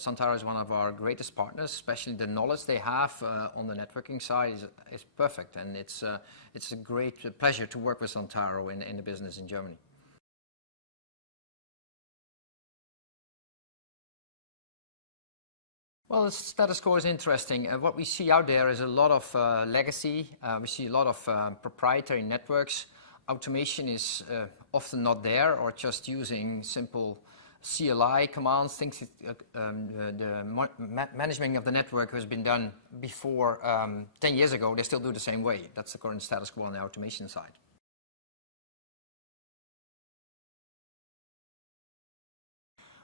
Xantaro is one of our greatest partners, especially the knowledge they have on the networking side is perfect, and it's a great pleasure to work with Xantaro in the business in Germany. Well, the status quo is interesting. What we see out there is a lot of legacy. We see a lot of proprietary networks. Automation is often not there, or just using simple CLI commands. Things the management of the network has been done before 10 years ago. They still do the same way. That's the current status quo on the automation side.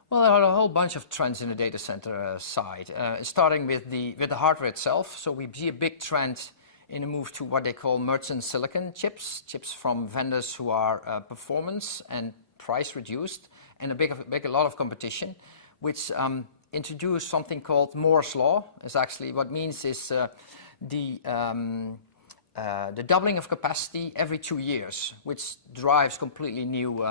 Well, there are a whole bunch of trends in the data center side, starting with the hardware itself. So we see a big trend in a move to what they call merchant silicon chips from vendors who are performance and price reduced, and a lot of competition, which introduced something called Moore's Law. Is actually what means is the doubling of capacity every 2 years, which drives completely new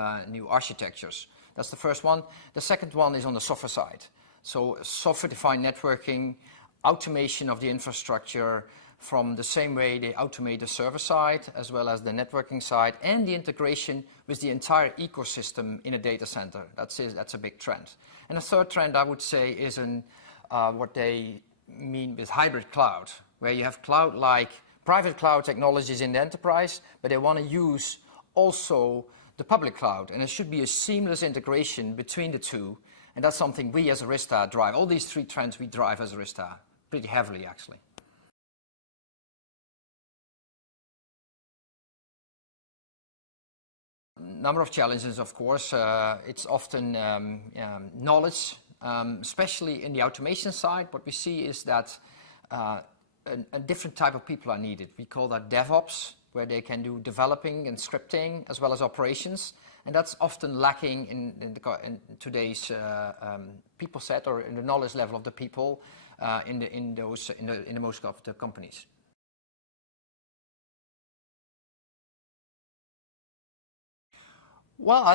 architectures. That's the first one. The second one is on the software side. So software-defined networking, automation of the infrastructure from the same way they automate the server side as well as the networking side, and the integration with the entire ecosystem in a data center. That's a big trend. And the third trend, I would say, is in what they mean with hybrid cloud, where you have cloud-like private cloud technologies in the enterprise, but they want to use also the public cloud, and it should be a seamless integration between the two, and that's something we as Arista drive. All these three trends we drive as Arista pretty heavily, actually. Number of challenges, of course. It's often knowledge, especially in the automation side. What we see is that a different type of people are needed. We call that DevOps, where they can do developing and scripting as well as operations, and that's often lacking in today's people set, or in the knowledge level of the people in most of the companies. Well,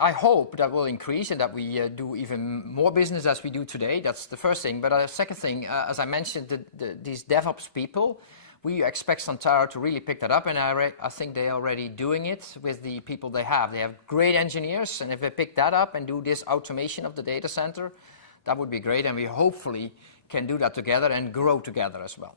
I hope that will increase, and that we do even more business as we do today. That's the first thing. But the second thing, as I mentioned, these DevOps people, we expect Xantaro to really pick that up, and I think they're already doing it with the people they have. They have great engineers, and if they pick that up and do this automation of the data center, that would be great, and we hopefully can do that together and grow together as well.